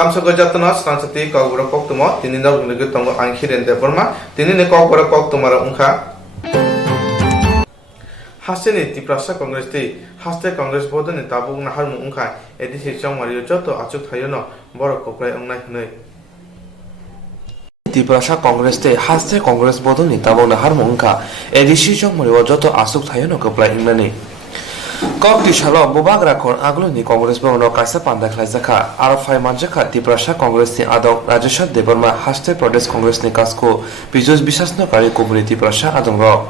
lamsago jatna Swrangchati Kokborok Koktwma tini nog nigi tongo Angkhiren Deborma tini ne Kokborok Koktwma ra ungkha Haseni Tiprasa Congress ti Haste Congress bodo ni tabung nahar mu ungkha edisi chong mario joto achuk thayono borok koklai ongnai hnoi Tiprasa Congress te Haste Congress bodo ni tabung nahar mu ungkha edisi chong mario joto achuk thayono koklai ongnai Kokti shalo bubag rakon aglo ni Congress bono kaisa panda khlaizakha aro phai manjakha Tiprasa Congress ni adok Rajeshwar Deborma Haste Pradesh Congress ni kasko bijos bisasno kari community Tiprasa adong ro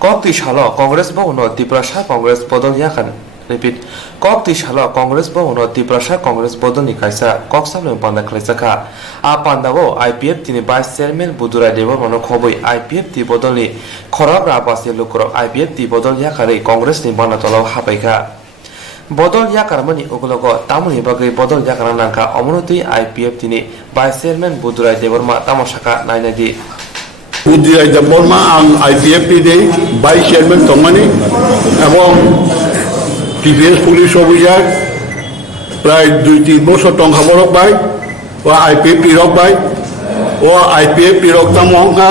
Kokti shalo Congress bono Tiprasa Congress bodol yakan repeat Kokti shalo Congress bono Tiprasa Congress bodol ni kaisa koksam panda khlaizakha a panda wo IPF tini vice chairman Budurai Deborma khoboi IPF ti bodol ni khorab ra pase lokro IPF ti bodol yakare Congress ni bana tolo hapaika bodol yakarmani oglogo tamuni bagai bodol yakara nangka omonoti IPF tini vice chairman Budurai Deborma tamoshaka nainadi Budurai Deborma ang IPF ti vice chairman tongmani এবং TPS police officer প্রায় 2-3 বছর টঙ্কা বরক পাই ও IPF rock পাই ও IPF rock তামঙ্কা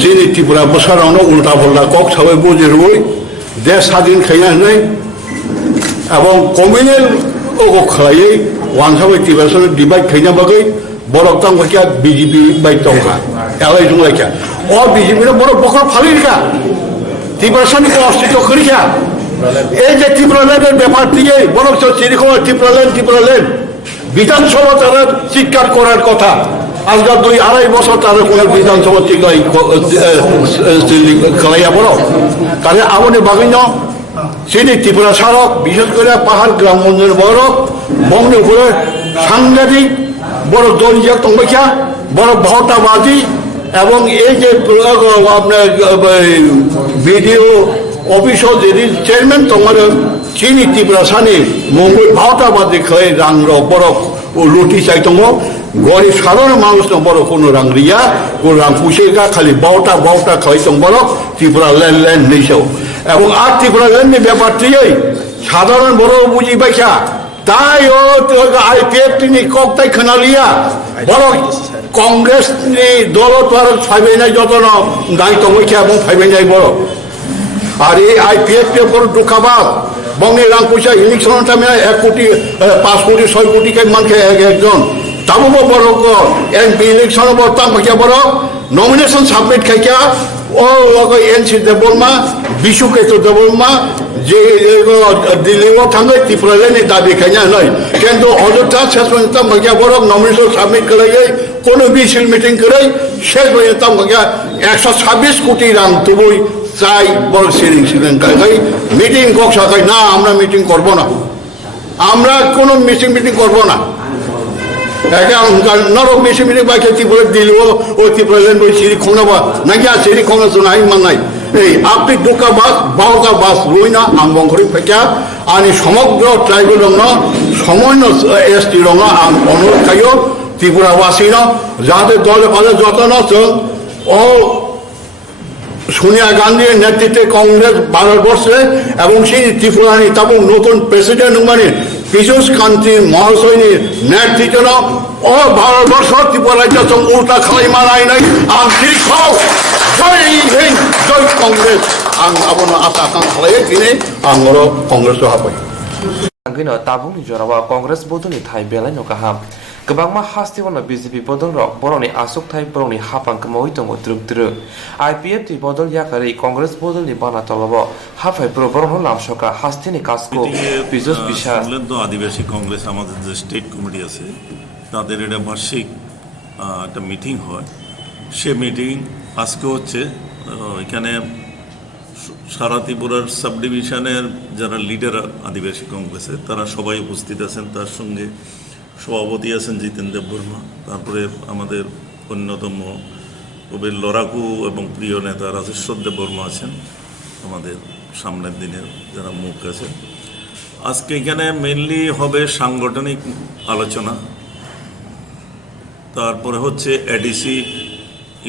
যিনি ত্রিপুরা বসারানো উল্টা পাল্টা cock সবাই বুঝে রই দেশ স্বাধীন খাইয়া নাই এবং কমিউনাল ও খাইয়ে ওয়ান সবাই ত্রিপুরা ডিভাইড খাইনা বাকি বরক তামকা বিজেপি বাই টঙ্কা এলাই জুলাইকা ও বিজেপি বড় বকর ফালিকা ত্রিপুরাসানি অস্তিত্ব করিকা এই যে ত্রিপুরাল্যান্ডের ব্যাপার দিয়ে বরং ত্রিপুরাল্যান্ড বিধানসভা তারা চিৎকার করার কথা আজকাল 2-2.5 বছর তারা কোনো বিধানসভা খেলাইয়া বড় তাহলে আমনে বাগিন সেটি ত্রিপুরা সড়ক বিশেষ করে পাহাড় গ্রাম মন্দির বড়ক বঙ্গের উপরে সাংঘাতিক বড় দলীয় তঙ্গিকা বড় ভোটাবাজি এবং এই যে আপনার ভিডিও অফিস চেয়ারম্যান তোমার চিনি ত্রিপুরা সানি মঙ্গল ভাওতাবাদী খেয়ে রাং বরফ ও লুটি চাই দङ গরিব সাধারণ মানুষ বড় কোনো রাং রিয়া কোনো রাং পুষেগা খালি বাউটা খেয়ে দङ বরফ ত্রিপুরা ল্যান্ড নেইসাও এবং আর ত্রিপুরা ল্যান্ডের ব্যাপারটি সাধারণ বড় বুঝি পাইছা তাই ও IPF তিনি কক্তাই খানালিয়া বড় কংগ্রেস দল তো আর ফাইবে নাই যত গাই তঙ্গিকা এবং ফাইবে নাই বড় আর এই IPF কে বড় দুঃখাবাদ বঙ্গে রাং পয়সা ইলেকশনের টাইমে 1 কোটি 5 কোটি 6 কোটি কে মানকে একজন তাবো বড় এমপি ইলেকশন বড় তামকা বড় নমিনেশন সাবমিট খাইকা ও এনসি দেবর্মা বিশুকে তো দেবর্মা যে দিল্লিও থাঙ্গে ত্রিপুরাল্যান্ডে দাবি খাইনা নয় কিন্তু অযোধ্যা শেষ পর্যন্ত তামকা বড় নমিনেশন সাবমিট করে কোনো বিশিল মিটিং করে শেষ পর্যন্ত তামকা 126 কোটি রাং তুবই চাই বড় সিরিং কাই মিটিং কক্সা কাই না আমরা মিটিং করব না আমরা কোনো মিটিং করব না নরক মিটিং বাইকে ত্রিপুরা দিলেও ও ত্রিপুরাল্যান্ড ওই সিঁড়ি খোনাবা নাকি আর সিঁড়ি খোনা শোনাই মানাই এই আপনি দুকা বাস বাউকা বাস রই না আং বংশরি ফেকা আনি সমগ্র ট্রাইবেল রং সমন্য ST রং আং অনুরোধ খাইও ত্রিপুরাবাসী যাতে দলে পালে যত্ন ও সোনিয়া গান্ধীর নেতৃত্বে কংগ্রেস ভারতবর্ষে এবং সেই ত্রিপুরানি এবং নতুন প্রেসিডেন্ট মানে পীযূষ কান্তি মহাশয়নীর নেতৃত্ব ও ভারতবর্ষ ত্রিপুরা রাজ্য উল্টা খালাই মারাই নাই আম খাও জয় হিন্দ জয় কংগ্রেস আং আপনার আশা আকাঙ্ক্ষায় তিনি আঙর Congress হাবাই Angino tabung ni jorawa Congress bodo ni thai belai no kaham Kebangma hasti wana BJP bodol rok boroni asuk thai boroni hapang kemoi tongo truk IPF ti bodol yakari Congress bodol ni bana tolobo hafai pro borono lamsoka hasti ni kasko bijos bishas তো আদিবাসী কংগ্রেস আমাদের যে state committee আছে তাদের এটা বার্ষিক একটা meeting হয় সে meeting আজকে হচ্ছে এখানে সারা ত্রিপুরার সাব ডিভিশনের যারা লিডার আদিবাসী কংগ্রেসের তারা সবাই উপস্থিত আছেন তার সঙ্গে সভাপতি আছেন জিতেন দেববর্মা তারপরে আমাদের অন্যতম খুবই লড়াকু এবং প্রিয় নেতা রাজেশ্বর দেববর্মা আছেন আমাদের সামনের দিনের যারা মুখ আছে আজকে এখানে মেইনলি হবে সাংগঠনিক আলোচনা তারপরে হচ্ছে এডিসি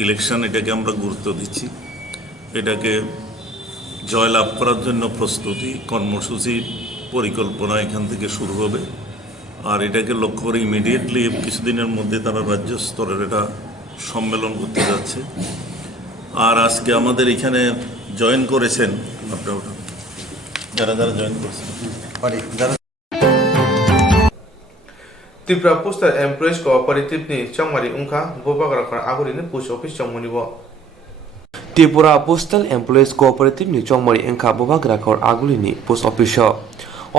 ইলেকশন এটাকে আমরা গুরুত্ব দিচ্ছি এটাকে জয়লাভ করার জন্য প্রস্তুতি কর্মসূচি পরিকল্পনা এখান থেকে শুরু হবে আর এটাকে লক্ষ্য করে ইমিডিয়েটলি কিছুদিনের মধ্যে তারা রাজ্য স্তরের এটা সম্মেলন করতে যাচ্ছে। আর আজকে আমাদের এখানে জয়েন করেছেন আপনারা যারা যারা জয়েন করেছেন Tripura Postal Employees Cooperative ni chongmari ungkha bobagra aguri ni post office chongmani bo Tripura postal employees cooperative নি চংমারি এংখা ববাগ্রাখর আগুলিনি পোস্ট অফিস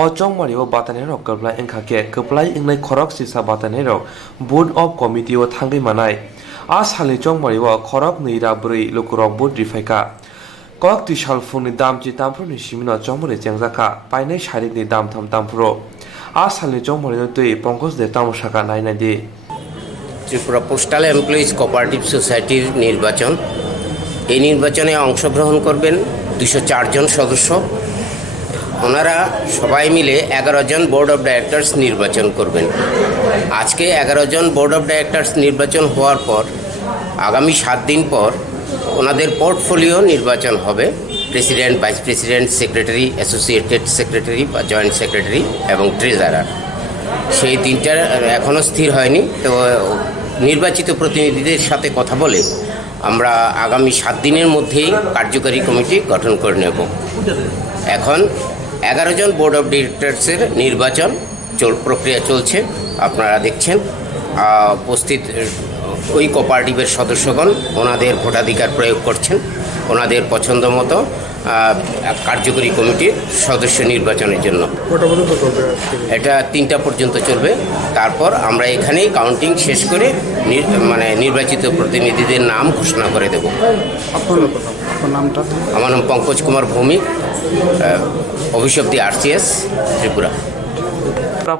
ও চংমারি ও বাতানেরক কপ্লাই এংখাকে কপ্লাই ইংলাই খরক সিসা বাতানেরক বোর্ড অফ কমিটি ও থাঙ্গি মানাই আ সালি চংমারি ও খরক নৈরা ব্রৈ লোকরক বোর্ড রিফাইকা কয়েকটি সালফুনি দামচি তামফ্রুনি সিমিন চংমারি চেংজাকা পাইনাই শারিকনি দাম থাম তামফ্রু আ সালি চংমারি তৈ পঙ্কজ দে তামসাকা নাইনাই দে ত্রিপুরা পোস্টাল এমপ্লয়িজ কোঅপারেটিভ সোসাইটির নির্বাচন। এই নির্বাচনে অংশগ্রহণ করবেন 204 জন সদস্য। ওনারা সবাই মিলে 11 জন বোর্ড অফ ডাইরেক্টরস নির্বাচন করবেন। আজকে 11 জন বোর্ড অফ ডাইরেক্টরস নির্বাচন হওয়ার পর আগামী 7 দিন পর ওনাদের পোর্টফোলিও নির্বাচন হবে। President, vice president, secretary, associated secretary বা জয়েন্ট সেক্রেটারি এবং ট্রেজারার। সেই তিনটা এখনও স্থির হয়নি। তো নির্বাচিত প্রতিনিধিদের সাথে কথা বলে আমরা আগামী 7 দিনের মধ্যেই কার্যকরী কমিটি গঠন করে নেব। এখন 11 জন বোর্ড অফ ডিরেক্টরসের নির্বাচন প্রক্রিয়া চলছে, আপনারা দেখছেন। উপস্থিত ওই কোঅপারেটিভের সদস্যগণ ওনাদের ভোটাধিকার প্রয়োগ করছেন ওনাদের পছন্দ মতো কার্যকরী কমিটির সদস্য নির্বাচনের জন্য। এটা 3টা পর্যন্ত চলবে। তারপর আমরা এখানেই কাউন্টিং শেষ করে নির্বাচিত প্রতিনিধিদের নাম ঘোষণা করে দেব। আমার নাম Pankaj Kumar Bhowmik, office of the RCS Tripura.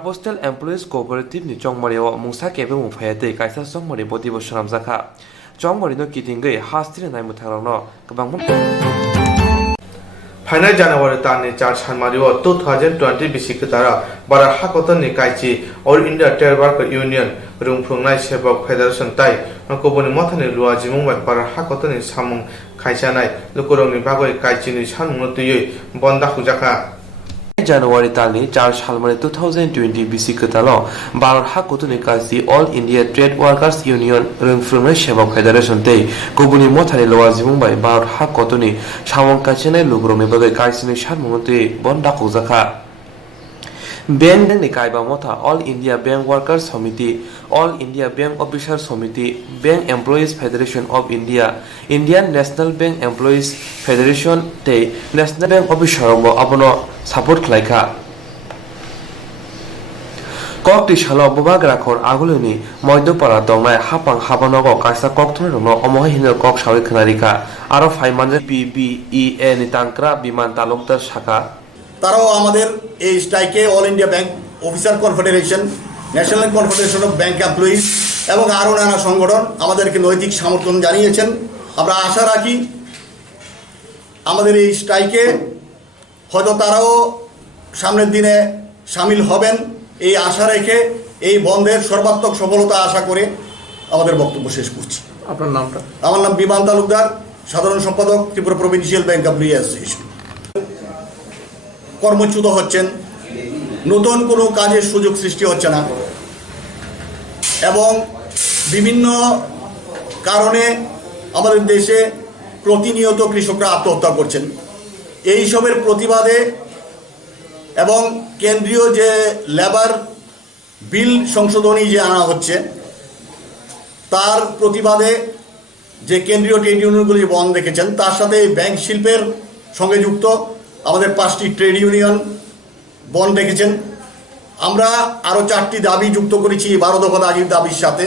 Postal employees cooperative নি চংমারি ও মুংসা কেবে মুফায়াতে কাইসা চংমারি প্রতিবছর নামজাখা চংমারি নো কিটিংগৈ হাস্তিরে নাইমুথারনো গোबां फाइनाल जानुवारी तानि 4 सानमारी 2020 बिसिक तारा बारा हाकतनि काइची all India trade worker union रुंफुंनाय सेबक फेडरेशन ताइ नकोबनि मथानि लुआ जिमुंबाय बारा हाकतनि सामुं खाइसानाय लुकुरंनि बागै काइचिनि सानमुं तुयै बन्दा खुजाखा জানুয়ারি তালনি 4 সালমারি 2020 বিসি কতালো ভারত হাকুতুনি কাসি all India trade workers union রংফ্রুংনাই সেবক ফেডারেশন তেই গুবুনি মথানি লওয়াজি মুম্বাই ভারত হাকুতুনি সামং কাছেনাই লুগ্রমি বাগৈ কাইসিনি সারমুনতি বন্দা খুজাখা बैंक नि कायबा मथा ऑल इंडिया बैंक वर्कर्स समिति, ऑल इंडिया बैंक ऑफिसर समिति, bank employees federation of India, Indian national bank employees federation ते नेशनल बैंक ऑफिसर मो अपनो सपोर्ट खलाइखा ककटी सालो बबाग्राखर आगुलनि मध्यपारा दंनाय हापां हाबानगो कासा कक्थुनि रंनो अमहिनो कक सावि खनारिखा आरो फाइमानजे PBEA नि तांक्रा बिमान तालुकदार शाखा তারাও আমাদের এই স্ট্রাইকে all India bank officer confederation, national confederation of bank employees এবং আরও নানা সংগঠন আমাদেরকে নৈতিক সমর্থন জানিয়েছেন। আমরা আশা রাখি আমাদের এই স্ট্রাইকে হয়তো তারাও সামনের দিনে সামিল হবেন। এই আশা রেখে এই বন্ধের সর্বাত্মক সফলতা আশা করে আমাদের বক্তব্য শেষ করছি। আপনার নামটা? আমার নাম বিমান তালুকদার, সাধারণ সম্পাদক Tripura provincial bank employee association. কর্মচ্যুত হচ্ছেন, নতুন কোনো কাজের সুযোগ সৃষ্টি হচ্ছে না এবং বিভিন্ন কারণে আমাদের দেশে প্রতিনিয়ত কৃষকরা আত্মহত্যা করছেন। এইসবের প্রতিবাদে এবং কেন্দ্রীয় যে লেবার বিল সংশোধনী যে আনা হচ্ছে তার প্রতিবাদে যে কেন্দ্রীয় ট্রেড ইউনিয়নগুলি বন্ধ রেখেছেন, তার সাথে ব্যাংক শিল্পের সঙ্গে যুক্ত আমাদের 5টি ট্রেড ইউনিয়ন বন্ধ রেখেছেন। আমরা আরও 4টি দাবি যুক্ত করেছি 12 দফা দাবির সাথে।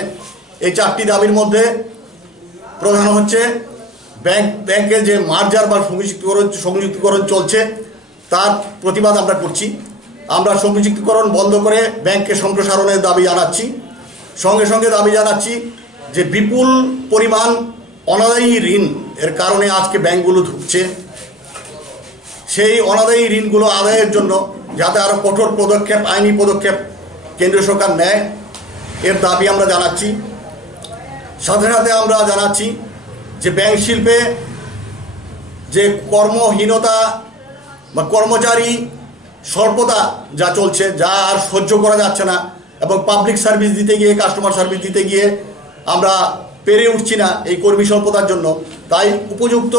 এই 4টি দাবির মধ্যে প্রধান হচ্ছে ব্যাংকের যে মার্জার বা সংযুক্তিকরণ চলছে তার প্রতিবাদ আমরা করছি। আমরা সংযুক্তিকরণ বন্ধ করে ব্যাংকের সম্প্রসারণের দাবি জানাচ্ছি। সঙ্গে সঙ্গে দাবি জানাচ্ছি যে বিপুল পরিমাণ অনাদায়ী ঋণ এর কারণে আজকে ব্যাংকগুলো ঢুকছে, সেই অনাদায়ী ঋণগুলো আদায়ের জন্য যাতে আরও কঠোর পদক্ষেপ, আইনি পদক্ষেপ কেন্দ্রীয় সরকার নেয় এর দাবি আমরা জানাচ্ছি। সাথে সাথে আমরা জানাচ্ছি যে ব্যাংক শিল্পে যে কর্মহীনতা বা কর্মচারী স্বল্পতা যা চলছে, যা আর সহ্য করা যাচ্ছে না, এবং পাবলিক সার্ভিস দিতে গিয়ে, কাস্টমার সার্ভিস দিতে গিয়ে আমরা পেরে উঠছি না এই কর্মী স্বল্পতার জন্য। তাই উপযুক্ত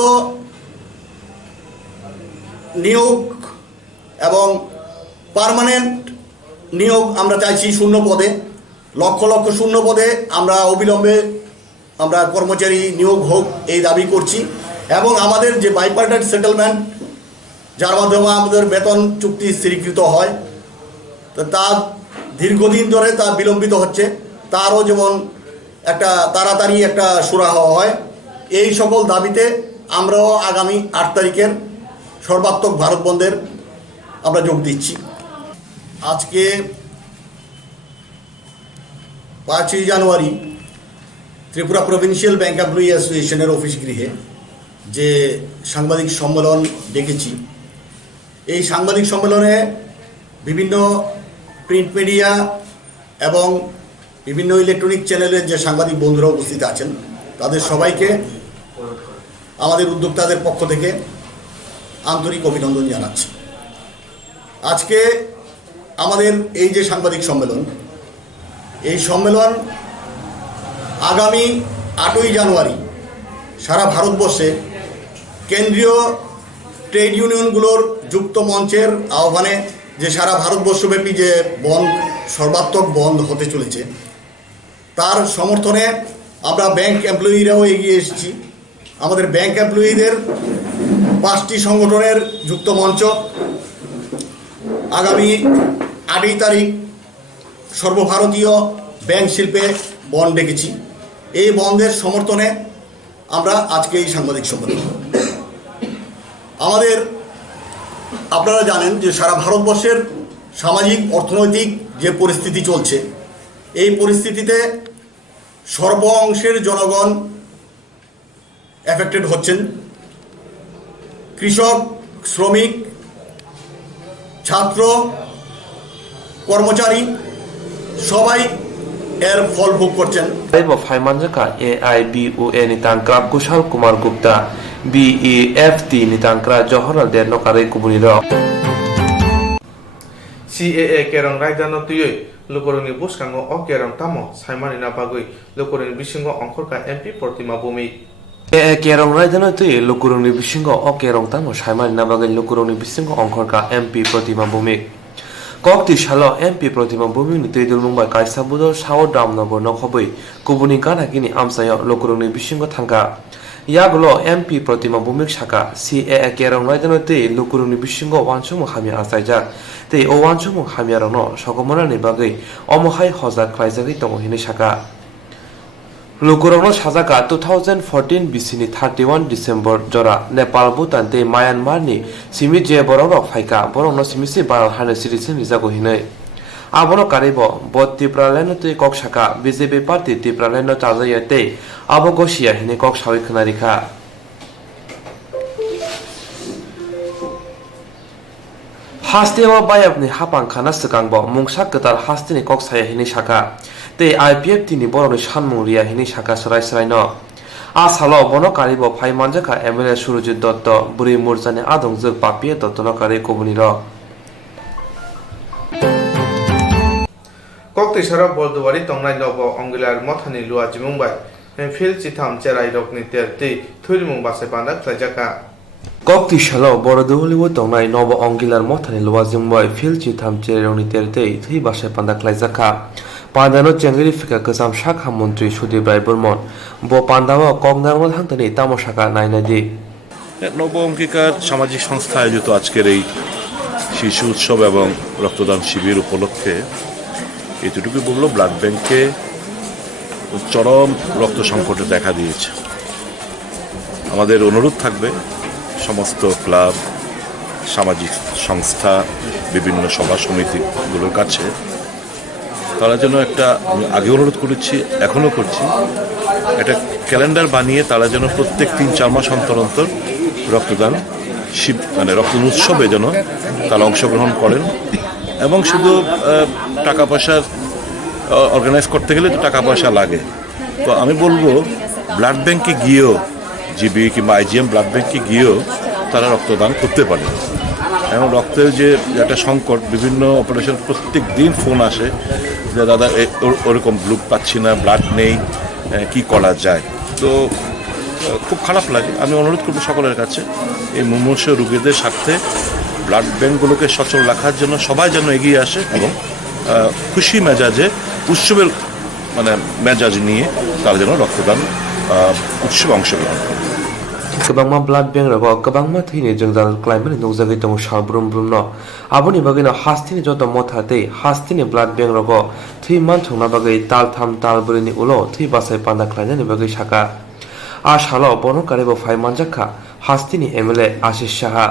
নিয়োগ এবং পার্মানেন্ট নিয়োগ আমরা চাইছি শূন্য পদে, লক্ষ লক্ষ শূন্য পদে আমরা অবিলম্বে কর্মচারী নিয়োগ হোক এই দাবি করছি। এবং আমাদের যে বাইপার্টাইট সেটেলমেন্ট, যার মাধ্যমে আমাদের বেতন চুক্তি স্থিরীকৃত হয়, তা দীর্ঘদিন ধরে তা বিলম্বিত হচ্ছে, তারও যেমন একটা তাড়াতাড়ি একটা সুরাহা হয়। এই সকল দাবিতে আমরাও আগামী 8 তারিখের সর্বাত্মক ভারত বন্ধের আমরা যোগ দিচ্ছি। আজকে 5ই জানুয়ারি ত্রিপুরা প্রভিন্সিয়াল ব্যাংক এমপ্লয়ি অ্যাসোসিয়েশনের অফিস গৃহে যে সাংবাদিক সম্মেলন ডেকেছি, এই সাংবাদিক সম্মেলনে বিভিন্ন প্রিন্ট মিডিয়া এবং বিভিন্ন ইলেকট্রনিক চ্যানেলের যে সাংবাদিক বন্ধুরা উপস্থিত আছেন, তাদের সবাইকে আমাদের উদ্যোক্তাদের পক্ষ থেকে আন্তরিক অভিনন্দন জানাচ্ছি। আজকে আমাদের এই যে সাংবাদিক সম্মেলন, এই সম্মেলন আগামী 8ই জানুয়ারি সারা ভারতবর্ষে কেন্দ্রীয় ট্রেড ইউনিয়নগুলোর যুক্ত মঞ্চের আহ্বানে যে সারা ভারতবর্ষব্যাপী যে বন্ধ, সর্বাত্মক বন্ধ হতে চলেছে, তার সমর্থনে আমরা ব্যাংক এমপ্লয়িরাও এগিয়ে এসেছি। আমাদের ব্যাংক এমপ্লয়িদের 5টি সংগঠনের যুক্ত মঞ্চ আগামী 8ই তারিখ সর্বভারতীয় ব্যাংক শিল্পে বন্ধ ডেকেছি। এই বন্ধের সমর্থনে আমরা আজকে এই সাংবাদিক সম্মেলন। আপনারা জানেন যে সারা ভারতবর্ষের সামাজিক অর্থনৈতিক যে পরিস্থিতি চলছে, এই পরিস্থিতিতে সর্ব অংশের জনগণ এফেক্টেড হচ্ছেন। কৃষক, শ্রমিক, ছাত্র, কর্মচারী সবাই এর ফল ভোগ করছেন। ফাইমানজাকা AIBOA ni tangkra Kushal Kumar Gupta BEFT ni tangkra Johor der nokare kubuniro CAA kerong raidano tuyoi lokoroni buskango o kerong tamo saimani na bagoi lokoroni bisingo ongkorka MP Protima Bumi kerong raidano tui lokuroni bisingo o kerong tamo saimani na bagoi lokuroni bisingo ongkorka MP Protima Bumi Kokti shalo MP Protima Bumi ni Tedul Mumbai kaisa budo sawo damnabor nokhobai kubuni kana kini amsayo lokuroni bisingo thangka Yagulo MP Protima Bumi shaka CAA kerong raidano tui lokuroni bisingo wanchumu hamya asaijak tei o wanchumu hamya rono sokomorani bagai omohai hozak khlaijagui tongo hini shaka Lukurongno sajaka 2014 BC ni 31 December jora Nepal Bhutan tei Myanmar ni simi je borok phaika borokno simisi baral hane citizen rijago hinai abono karibo bot Tipraleno tei kok shaka BJP party Tipraleno chajaya tei abogosia hine kok sawi khonarikha Hastewa bayapni hapang khana sakangbo mungsak ketar hastini kok saya hini shaka tei IPF tini boroni sanmung ria hini shaka sarai sarai no asalo bono karibo phai manjaka MLA Surojit Dotto buri murjani adong jog papiye dottono kare kobuni ro kokti sara bolduwari tongnai lobo ongilar mothani lua jimungbai fil chitham cherai rokni terti thurimung base panda khlajaka Kokti shalo borodoliwo tongnai nobo ongilar mothani lua jimungbai fil chitham cherai rokni terti thui base panda khlajaka Pandano Jangiri Fika Kasam Shakha Mantri Sudhir Rai Burman Bo Pandawa Kognarmal Hangtani Tamo Shaka Nainadi নব অঙ্গীকার সামাজিক সংস্থা আয়োজিত আজকের এই শিশু উৎসব এবং রক্তদান শিবির উপলক্ষে এতটুকু বলল ব্লাড ব্যাংকে চরম রক্ত সংকটে দেখা দিয়েছে আমাদের অনুরোধ থাকবে সমস্ত ক্লাব সামাজিক সংস্থা বিভিন্ন সভা সমিতিগুলোর কাছে তারা যেন একটা আমি আগে অনুরোধ করেছি এখনও করছি একটা ক্যালেন্ডার বানিয়ে তারা যেন প্রত্যেক 3-4 মাস অন্তর অন্তর রক্তদান মানে রক্তদান উৎসবে যেন তারা অংশগ্রহণ করেন এবং শুধু টাকা পয়সা অর্গানাইজ করতে গেলে তো টাকা পয়সা লাগে তো আমি বলবো ব্লাড ব্যাংকে গিয়েও জিবি কিংবা IGM ব্লাড ব্যাংকে গিয়েও তারা রক্তদান করতে পারে এখন রক্তের যে একটা সংকট, বিভিন্ন অপারেশন প্রত্যেক দিন ফোন আসে যে দাদা ওরকম ব্লড পাচ্ছি না, ব্লাড নেই, কি করা যায়। তো খুব খারাপ লাগে। আমি অনুরোধ করবো সকলের কাছে এই মুমূর্ষ রোগীদের স্বার্থে ব্লাড ব্যাঙ্কগুলোকে সচল রাখার জন্য সবাই যেন এগিয়ে আসে এবং খুশি মেজাজে উৎসবের মেজাজ নিয়ে তারা যেন রক্তদান উৎসবে অংশগ্রহণ করে। Kebangma blood bank rago kebangma thini jengjal climate nukjagui tongo shalbrum brumno aboni bagino hastini joto mothate hastini blood bank rago thui manthungna bagui taltham talburini ulo thui basai panda khlainani bagui saka a shalo bono karebo phai manjakha hastini MLA Ashish Saha